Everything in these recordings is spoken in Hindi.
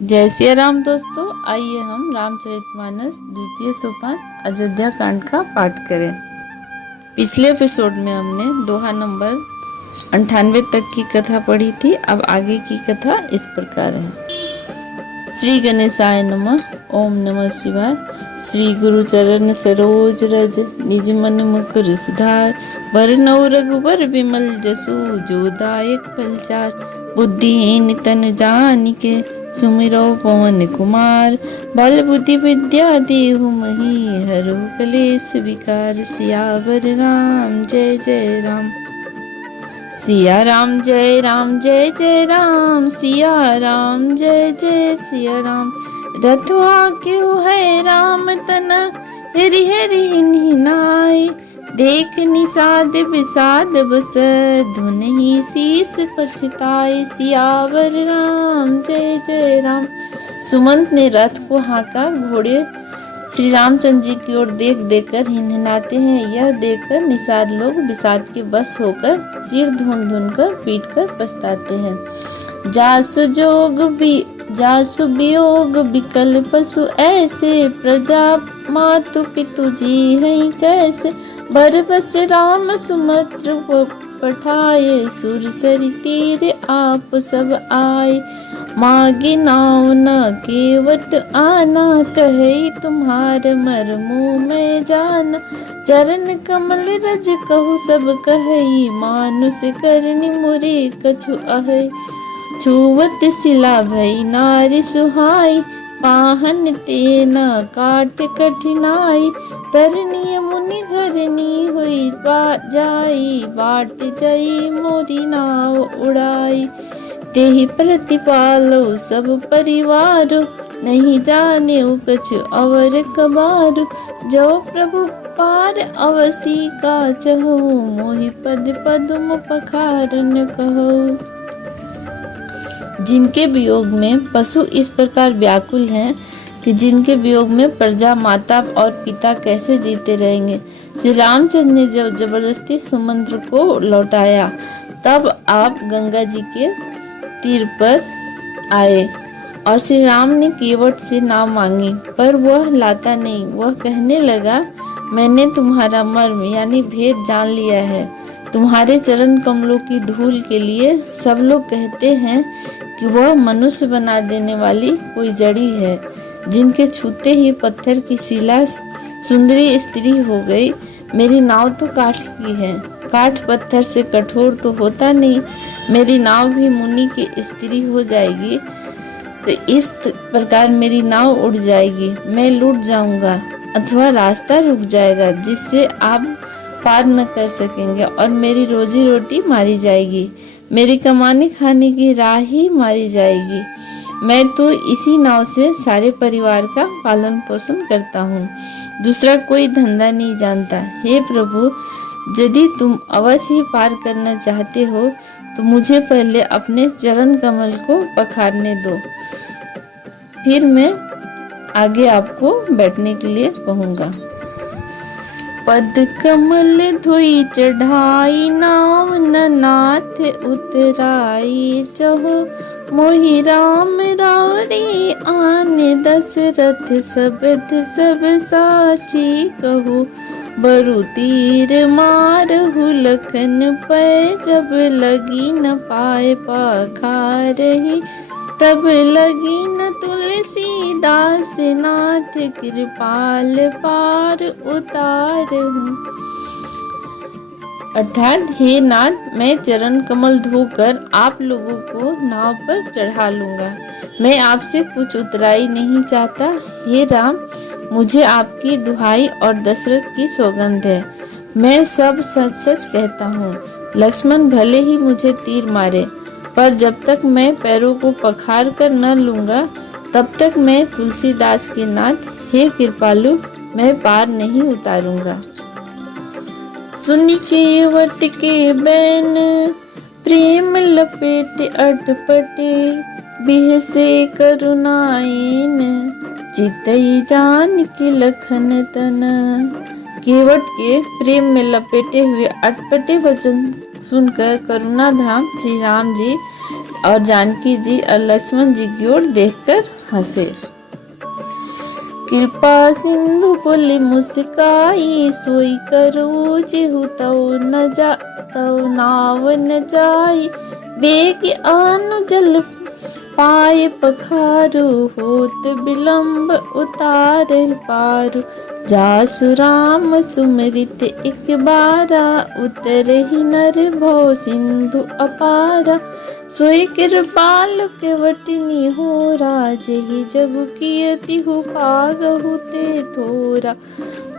जय सिया राम दोस्तों, आइए हम रामचरितमानस द्वितीय सोपान अयोध्या कांड का पाठ करें। पिछले एपिसोड में हमने दोहा नंबर 98 तक की कथा पढ़ी थी। अब आगे की कथा इस प्रकार है। श्री गणेशाय नमः। ओम नमः शिवाय। श्री गुरु चरण सरोज रज निज मन मुकुर सुधार। वरनौ रघुबर विमल जसु जो दायक फलचार। बुद्धिहीन तन जानिके सुमिरौ पवन कुमार। बल बुद्धि विद्या देहु मही हरहु कलेश विकार। सियावर राम जय जय राम। सिया राम जय राम जय जय राम। सिया राम जय जय सिया राम। रथवा क्यों है राम तना हिरि हिरि हिनाय। देख निषाद विषाद बस धुन ही शीस पछताए। सियावर राम जय जय राम। सुमंत ने रथ को हाँका। घोड़े श्री रामचंद्र जी की ओर देख देख कर हिनहिनाते हैं। यह देखकर निषाद लोग विषाद के बस होकर सिर धुन धुन कर पीट कर पछताते हैं। जासु वियोग विकल पशु ऐसे। प्रजा मातु पितु जी हैं कैसे। बरबस राम सुमंत्र पठाए। सुर सरि तीर आप सब आए। मागे नाव न केवट आना। कहे तुम्हार मरमु में जाना। चरण कमल रज कहु सब कहे। मानुष करनि मुरे कछु अहै। छुवत शिला भई नारी सुहाई। पाहन तेना काट कठिनाई। तरनीय मुनि घरनी हुई जाई। बाट जाई मोरी नाव उड़ाई। तेहि प्रतिपालो सब परिवार। नहीं जाने कछु अवर कबार। जो प्रभु पार अवसी का चहु। मोहि पद पद्म पखारन कहो। जिनके वियोग में पशु इस प्रकार व्याकुल हैं कि जिनके वियोग में प्रजा माता और पिता कैसे जीते रहेंगे। श्री रामचंद्र ने जब जबरदस्ती सुमंत्र को लौटाया तब आप गंगा जी के तीर पर आए और श्री राम ने केवट से नाव मांगी, पर वह लाता नहीं। वह कहने लगा, मैंने तुम्हारा मर्म यानी भेद जान लिया है। तुम्हारे चरण कमलों की धूल के लिए सब लोग कहते हैं कि वह मनुष्य बना देने वाली कोई जड़ी है, जिनके छूते ही पत्थर की शिला सुंदरी स्त्री हो गई। मेरी नाव तो काठ की है, काठ पत्थर से कठोर तो होता नहीं। मेरी नाव भी मुनि की स्त्री हो जाएगी तो इस प्रकार मेरी नाव उड़ जाएगी। मैं लूट जाऊंगा अथवा रास्ता रुक जाएगा, जिससे आप पार न कर सकेंगे और मेरी रोजी रोटी मारी जाएगी। मेरी कमाने खाने की राह ही मारी जाएगी। मैं तो इसी नाव से सारे परिवार का पालन पोषण करता हूँ, दूसरा कोई धंधा नहीं जानता। हे प्रभु, यदि तुम अवश्य ही पार करना चाहते हो तो मुझे पहले अपने चरण कमल को पखारने दो, फिर मैं आगे आपको बैठने के लिए कहूँगा। पद कमल धोई चढ़ाई। नाव नाथ उतराई। चहो मोहि राम रावरी आने। दशरथ सबद सब साची कहू। बरु तीर मारहु लखन पै। जब लगी न पाए पखारहि। तब लगी न तुलसीदास नाथ। कृपाल पार उतारहु। अर्थात हे नाथ, मैं चरण कमल धोकर आप लोगों को नाव पर चढ़ा लूंगा। मैं आपसे कुछ उतराई नहीं चाहता। हे राम, मुझे आपकी दुहाई और दशरथ की सौगंध है। मैं सब सच सच कहता हूँ। लक्ष्मण भले ही मुझे तीर मारे, पर जब तक मैं पैरों को पखार कर न लूंगा तब तक मैं तुलसीदास के नाथ, हे कृपालु, मैं पार नहीं उतारूंगा। सुन के वट के बैन प्रेम लपेटे अटपटे। बिहसे करुणाएन चितई जान के लखन तन। केवट के प्रेम में लपेटे हुए अटपटे वचन सुनकर करुणाधाम श्री राम जी और जानकी जी और लक्ष्मण जी की ओर देखकर हंसे। कृपा सिंधु बोले मुस्काई, सोई करो जेहु तौ नाव न जाई। बेग आन जल पाए पखारु, होत विलंब उतार पारु। जासु राम सुमरित एक बारा, उतरहि नर भव सिंधु अपारा। सोई कृपाल केवटनी होरा, जेहि जगु कियतिहु पागहु ते थोरा।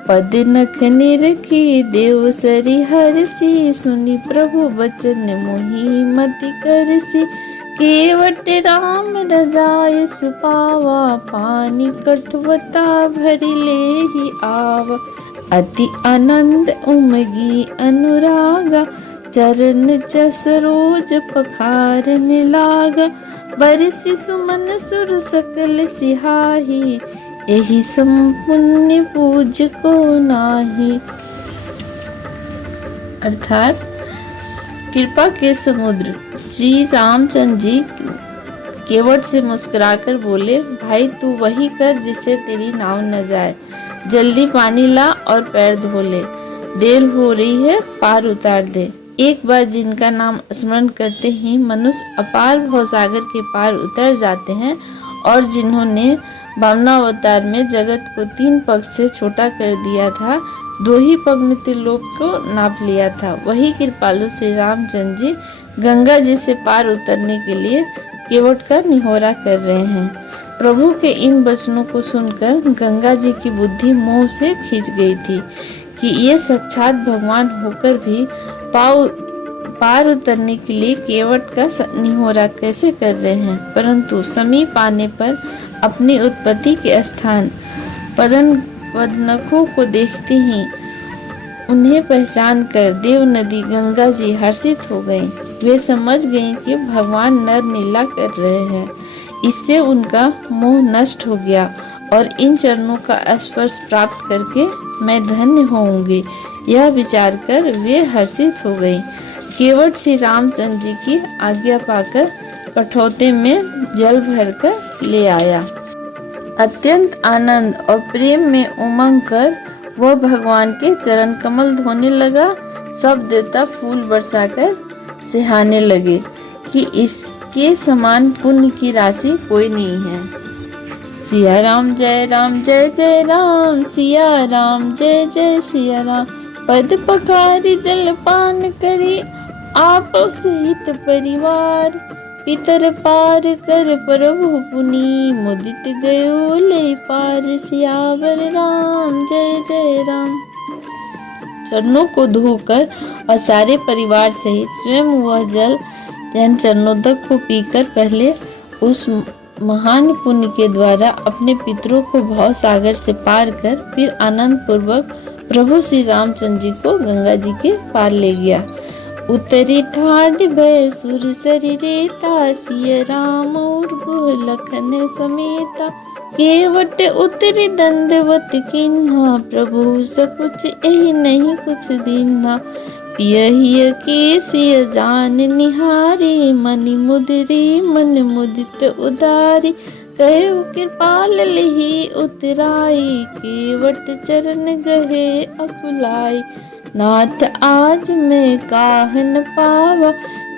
पद नख निरखी देव सरि हरसि, सुनि प्रभु बचन मोहि मति करसि। केवट राम रजाय सुपावा, पानी कठवता भरि लेहि आवा। अति आनंद उमगी अनुरागा, चरण सरोज पखारन लागा। बरसि सुमन सुर सकल सिहाही, एहि सम पुण्य पूज को नाही। अर्थात कृपा के समुद्र श्री रामचंद्र जी केवट से मुस्कुराकर बोले, भाई तू वही कर जिससे तेरी नाव न जाए। जल्दी पानी ला और पैर धो ले, देर हो रही है, पार उतार दे। एक बार जिनका नाम स्मरण करते ही मनुष्य अपार भवसागर के पार उतर जाते हैं, और जिन्होंने वामनावतार में जगत को 3 पग से छोटा कर दिया था, 2 ही पग में त्रिलोक को नाप लिया था, वही कृपालु श्री रामचंद्र जी गंगा जी से पार उतरने के लिए केवट का निहोरा कर रहे हैं। प्रभु के इन वचनों को सुनकर गंगा जी की बुद्धि मोह से खींच गई थी कि ये साक्षात भगवान होकर भी पार उतरने के लिए केवट का निहोरा कैसे कर रहे हैं। परंतु समीप आने पर अपनी उत्पत्ति के स्थान पदनखों को देखते ही उन्हें पहचान कर देव नदी गंगा जी हर्षित हो गईं। वे समझ गईं कि भगवान नर लीला कर रहे हैं। इससे उनका मोह नष्ट हो गया और इन चरणों का स्पर्श प्राप्त करके मैं धन्य होऊंगी, यह विचार कर वे हर्षित हो गईं। केवट श्री रामचंद्र जी की आज्ञा पाकर कठौते में जल भरकर ले आया। अत्यंत आनंद और प्रेम में उमंग कर वह भगवान के चरण कमल धोने लगा। सब देवता फूल बरसाकर सिहाने लगे कि इसके समान पुण्य की राशि कोई नहीं है। सिया राम जय जय राम, सिया राम जय जय सिया राम। पद पखारी जल पान करी, आप सहित परिवार। पितर पार कर प्रभु पुनि, मुदित गयो ले पार। सियावर राम जय राम। चरणों को धोकर और सारे परिवार सहित स्वयं वह जल जैन चरणोदक को पीकर पहले उस महान पुण्य के द्वारा अपने पितरों को भव सागर से पार कर फिर आनंद पूर्वक प्रभु श्री रामचंद्र जी को गंगा जी के पार ले गया। उतरी ठाड भय सुर सरिरेता, सिय राम उर्गुह लखन समेता। केवट उतरी दंडवत किन्हा, प्रभु सकुच एहि नहीं कुछ दीन्हा। पियहिय के सिय जान निहारी, मनि मुदरी मन मुदित उदारी। कहु कृपाल लेहि उतराई, केवट चरण गहे अकुलाई। नाथ आज मैं काहन पावा,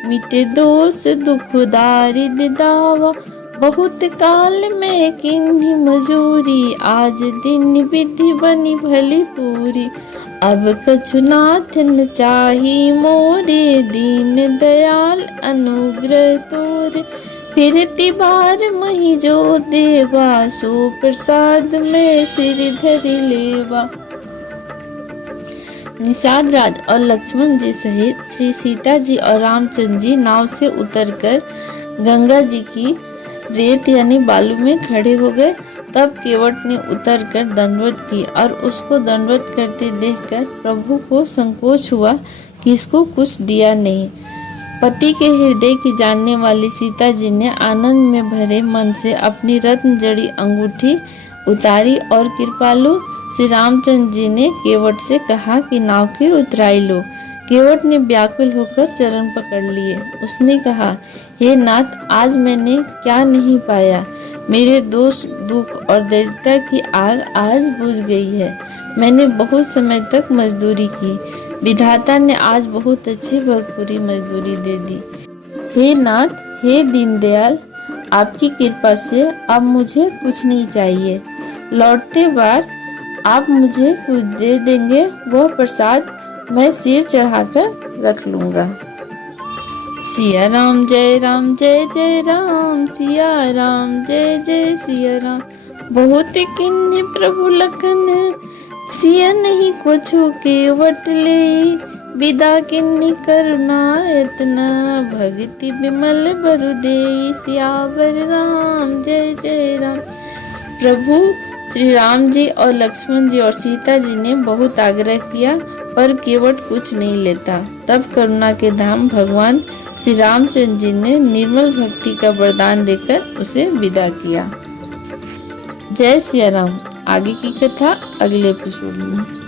मिटे दोष दुख दारिद दावा। बहुत काल में किन्ही मजूरी, आज दिन विधि बनी भली पूरी। अब कछु नाथ न चाही मोरे, दीन दयाल अनुग्रह तोरे। फिरती बार मही जो देवा, सो प्रसाद में सिर धरि लेवा। निषाद राज और लक्ष्मण जी सहित श्री सीता जी और रामचंद्र जी नाव से उतरकर गंगा जी की रेत यानी बालू में खड़े हो गए। तब केवट ने उतरकर दंडवत की और उसको दंडवत करते देखकर प्रभु को संकोच हुआ कि इसको कुछ दिया नहीं। पति के हृदय की जानने वाली सीता जी ने आनंद में भरे मन से अपनी रत्न जड़ी अंगूठी उतारी और कृपालु श्री रामचंद्र जी ने केवट से कहा कि नाव की उतराई लो। केवट ने व्याकुल होकर चरण पकड़ लिए। उसने कहा, हे नाथ, आज मैंने क्या नहीं पाया। मेरे दोष, दुख और दरिद्रता की आग आज बुझ गई है। मैंने बहुत समय तक मजदूरी की, विधाता ने आज बहुत अच्छी भरपूरी मजदूरी दे दी। हे नाथ, हे दीनदयाल, आपकी कृपा से अब मुझे कुछ नहीं चाहिए। लौटते बार आप मुझे कुछ दे देंगे, वह प्रसाद मैं सिर चढ़ाकर रख लूँगा। सिया राम जय जय राम, सिया राम जय जय सिया राम। बहुत किन्हीं प्रभु लखन, सिया नहीं कुछु केवट ले। विदा किन्हीं करुणा इतना, भक्ति विमल बरु देई। सियावर राम जय राम। प्रभु श्री राम जी और लक्ष्मण जी और सीता जी ने बहुत आग्रह किया, पर केवट कुछ नहीं लेता। तब करुणा के धाम भगवान श्री रामचंद्र जी ने निर्मल भक्ति का वरदान देकर उसे विदा किया। जय सिया राम। आगे की कथा अगले एपिसोड में।